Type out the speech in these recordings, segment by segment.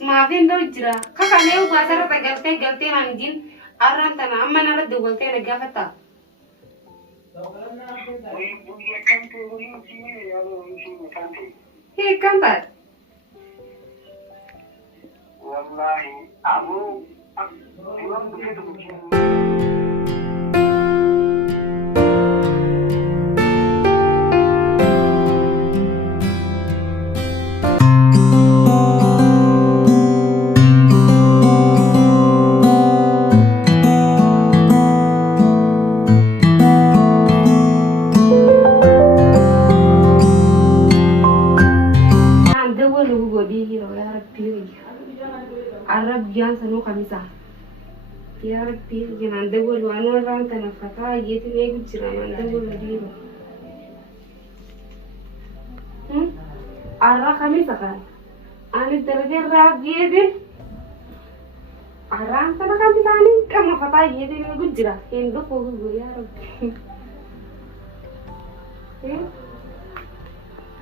Maafin do jira kaka ne basara ta galte hanjin arran tana amma na radda golte na gafata he kanta wallahi abu Arab jangan sanu kamisa. Ya Rabbi, jangan dewal wanu orang tanah kata yaitu nego jiraman dewal diro. Arab kamisa kan? Ani terjadi Arab yaitu. Arab tanah kamisa ani kamu kata yaitu nego jira. Hindu pogo ya Rabbi.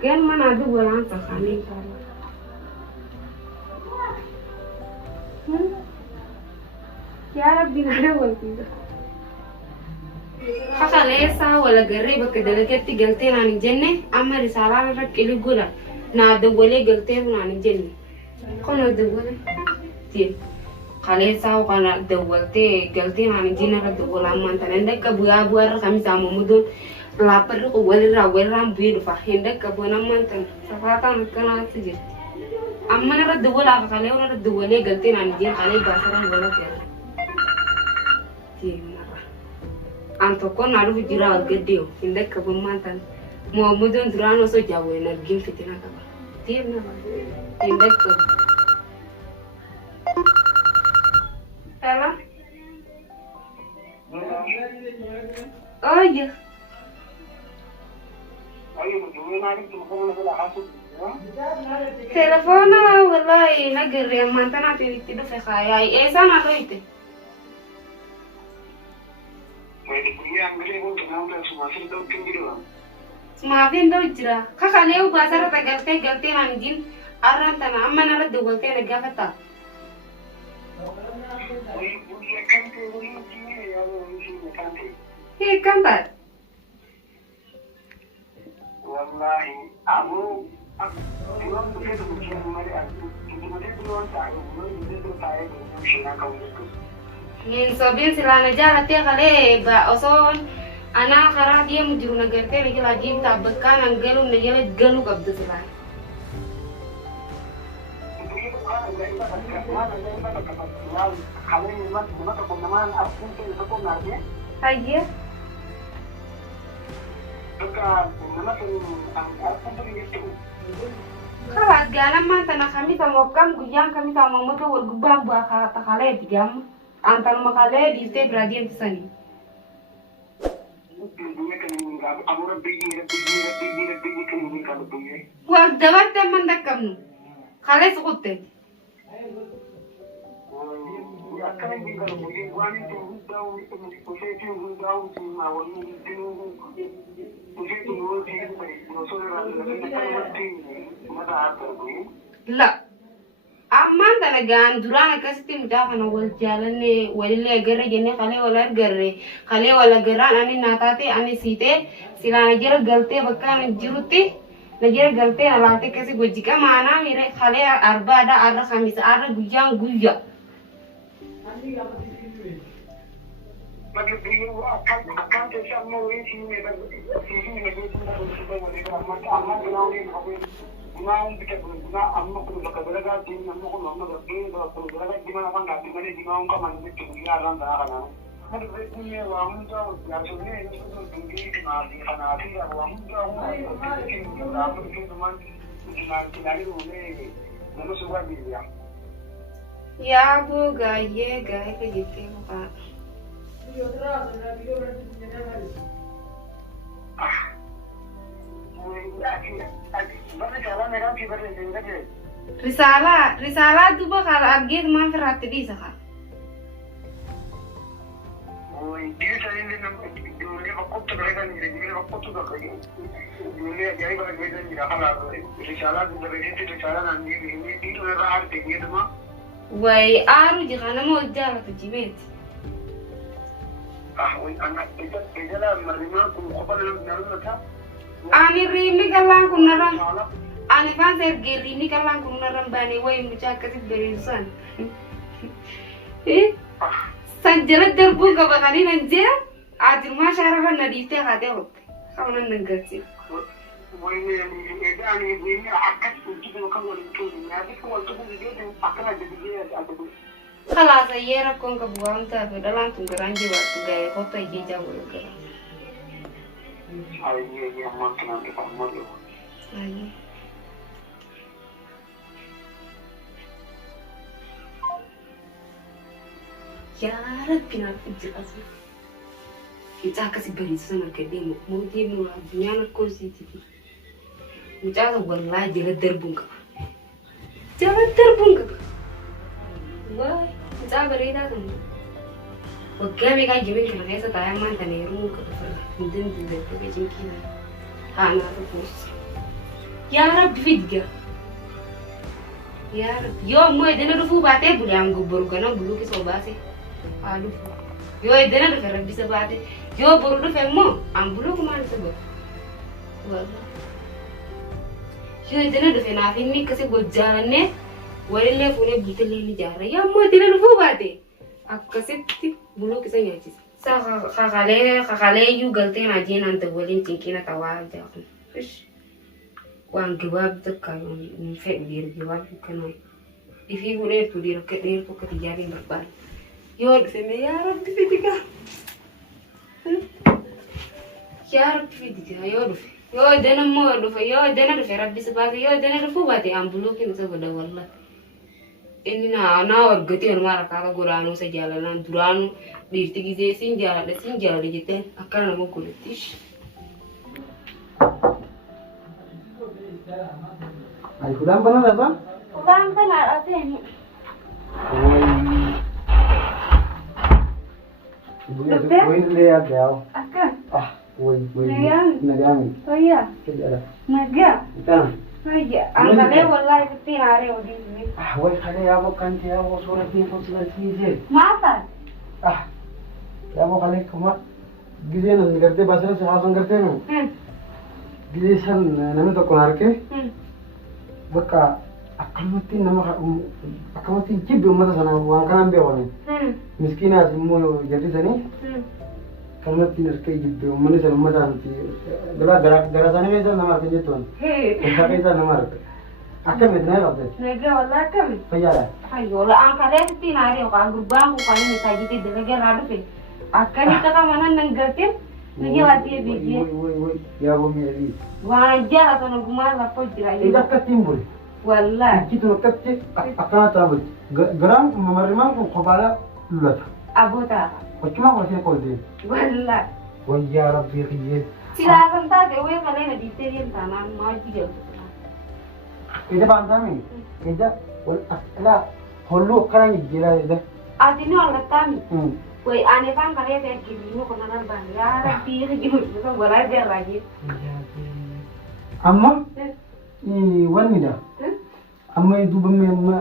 Kan mana ada bulan sakani kan? Ya Rabbi nada bolti haka lesa wala garriba kadalagati galte nani jenne amma risala rak iligula na dogole galte nani jenne kono dogole ti khalesa kana dogolte galte nani jenne ra dogola amma tanenda ka buya buar kami sama mudun lapar ko walira walram bidu fa henda ka bona mantan safatan kana sije amma na dogola ka kale ona dogole galte nani jenne kale basaran wala ke anto ko naru jira gadeo inde ka mantan mo mudun durano so jawe na gim fitina ka tim na inde ko hello oh ya telepona wallahi nagri mantan ati tidu fe khaya esa na loite Maafin do jira kaka leu basara ta galte hanjin arran tana amma na radda golte na gafata he kanta wallahi abu min sobin silana jala te kale ba oson ana khara dia mujuru nagarte ne jala jim ta bakkan angalu ne jala galu kabdu silana hayya kala gana man tana kami sama kam guyang kami sama moto wal gubang ba kata kale digam antar makale di te bradian tsani wa dabar te man dakam kale sukutte la amman dalagaan duraan akkasitti mucaa kana wal jaalanne walillee agarre jennee kalee wal argarre kalee wal agarraan ani naataate ani siite silaa na jira galtee bakka na jirutti na jira galtee na laatee akkasi gojjika maanaa mire kalee arbaadha arra kamisa arra guyyaan guyya Gimana kita guna amma kudu belaga tim amma kudu amma gabin kudu belaga gimana kan gabin mana gimana kan mana itu dia orang dah kan ada begini orang jauh ya sebenarnya ini sudah tinggi kenali kenali ya orang jauh apa itu teman kenali ini mana suka dia ya bu gaye kayak gitu pak Risala tu bakal agir man ferati di saka. Oh, ini saya ini nama فقط بريدان يجي فقط دقيق يقول جاي بقى بريدان يجي خلاص رسالة درجات رسالة عندي دي ولا راح تجي دما وي أروج أنا ما أجرب تجيبت وي أنا إذا لا مريمان كم قبل نرمتها أنا ريمي كلام كنا رم أنا فان سير ريمي كلام كنا رم بني وي مشاكل بريسان سنجرت دربو كبخاني ننجر عادل ما شعره النديته هذا هو خلنا ننقصي وين إذا أنا يجيني حكت وجيب وكمل الكلام هذا هو الكلام اللي أكلها جديد خلاص يا ركون كبوان تابع دلان تنقرانجي وقت جاي خطة يجي جاول كرا أيه ما كنا نفهم أيه يا ربي نافذ أصلا kita kasih barisan akademi mau dia mau dunia nak kursi tadi kita wallahi jalan terbungka wah kita berita tu oke mereka jamin kerana saya tayang mantan eru kata mungkin tidak pakai jengkina anak tu bos ya Rabbi fidga ya Rabbi yo mau idena rufu bate boleh anggu borgana bulu kisobase aduh yo idena rufu Rabbi sebate yo buru femmo ambulu kuman sebo wala yo idena do fena finni kase gojjalane warille fune butele ni jara ya mo idena do fubate akaseti bulu kise nyaji sa khale yu galte na jina ante wolin tinkina tawal ja fish wan gewab takkan fe dir gewab kana ifi gure tu dir ke dir ko katijari berbal yo do feme ya rabbi fitika يا رب في دي يا دنا ما دفع يا دنا دفع ربي سباق يا دنا دفع باتي أمبلو كي نسبة ده والله إني أنا ورقتي أنا ما ركعة قرانو سجالنا درانو بيرتقي زي سنجال جتة أكلنا ما كلتيش أي فلان بنا لبا فلان بنا أتاني وين اللي يا جاو أكل وين نجامي نجامي طيب كده نجا تمام نجا أنا ليه والله كتير عاري ودي وين خلي يا أبو كنت يا أبو صورة فين فصلت فيه ما صار يا أبو خليك كمان جزء من करते बस से हासन करते हैं جزء सन नमे तो कोनार के बका अकमती जिब उम्मत सना वहाँ का नाम भी होने मिस्किन आज मो जल्दी सनी कमती नरके जिब उम्मत सना उम्मत आंटी गला गरा जाने में जब नमार के जेतवन ऐसा कैसा नमार अक्के में नहीं होते नगे वाला अक्के में भैया ayo lah angkatnya ketin hari orang berbang bukannya minta jadi delegasi radu sih akan kita kan mana nenggatin nenggi latihan biji वही या वो मेरी wajar atau nungguan apa jirai इधर कच्ची बोले wallah कितु कच्ची अकाना ताबत गरम मरमान को खबाला लुट abu tak वक्मा को से कोल दे wallah वया रब्बी खिये silakan tak dewe kalian di terian tanah mau juga इधर बांधा में इधर वल अकला होलो करा गिरा इधर artinya orang kami woi aneh kan kalian saya gini mau kena nambah ya rapi gitu itu belajar lagi अम्मा ये वानी दा अम्मा ये दुबई में अम्मा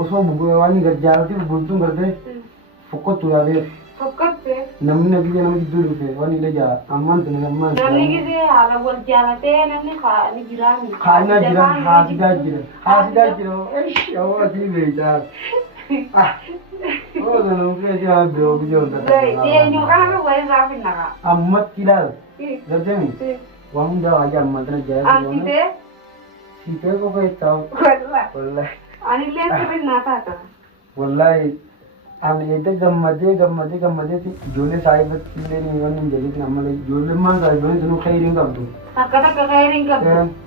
उसमें बुगवानी कर जाती है बुलतुम करते फोकस तो यार fokus deh नमने की जन्म की दूर पे वानी ले जा अम्मा तो नहीं अम्मा namni gitu ala buat jalan teh namni ini jirami खाना जिरा हासिदा जिरो या वो थी बेटा वो तो नमके जा दो बिजो dia nyuruh aku boleh rapin nak अम्मा किलाल करते हैं वहाँ जा आजा अम्मा तो जाए anti deh सीते को कोई ताऊ wallah वल्ला ani lihat tapi nata tuh वल्ला आने इधर गम्मदे थी जोले साहिब ले नहीं वाली जल्दी थी हमारे जोले मां साहिब ने दोनों खैरिंग कर दो kata kekairing ke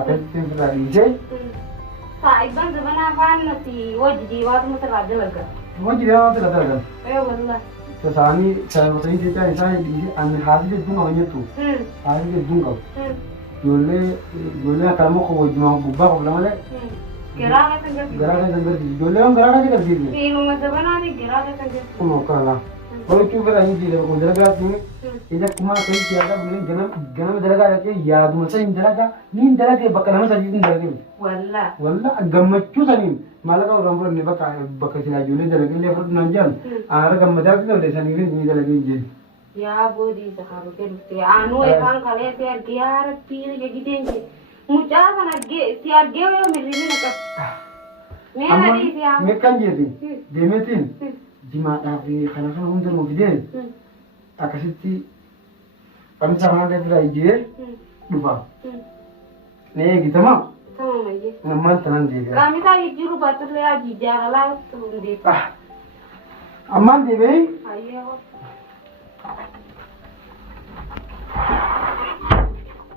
अगर सिर्फ रही है saiban sebenarnya apa nanti wajib waktu muter aja lega वो जिला तो लगा लगा wallah तो सानी चाहे सही देता है ऐसा है अन हाथ से दूंगा वहीं तू हाथ से दूंगा जोले कर्मों को वो जुआ बुब्बा को बुलाने gerak kan गरा का संगर जोले हम गरा का कर दी di rumah sebenarnya gerak kan तुम करला Kalau cuma orang ini dia kalau dalaga tu, ia cuma kali tiada boleh ganam dalaga lagi ya masa ini dalaga bakal nama saja ini dalaga. Wallah agam macam sana malah kalau orang pun ni bakal sila jual dalaga ni lepas tu nanjam. Agam macam tu ada sana ini dalaga ini. Ya bodi sekarang kerja. Anu evang kalian tiar giar pilih kayak gitu ni. Muncul sana tiar giar yang merimu nak. Mereka di tiar. Mereka jadi demetin. Jima tapi kadang-kadang untuk mau gede. Akasiti pancang ada berai je. Lupa. Nih kita mah. Sama aja. Naman tenan dia. Kami tadi juru batur le aji jalan turun di. Aman deh, be. Ayo.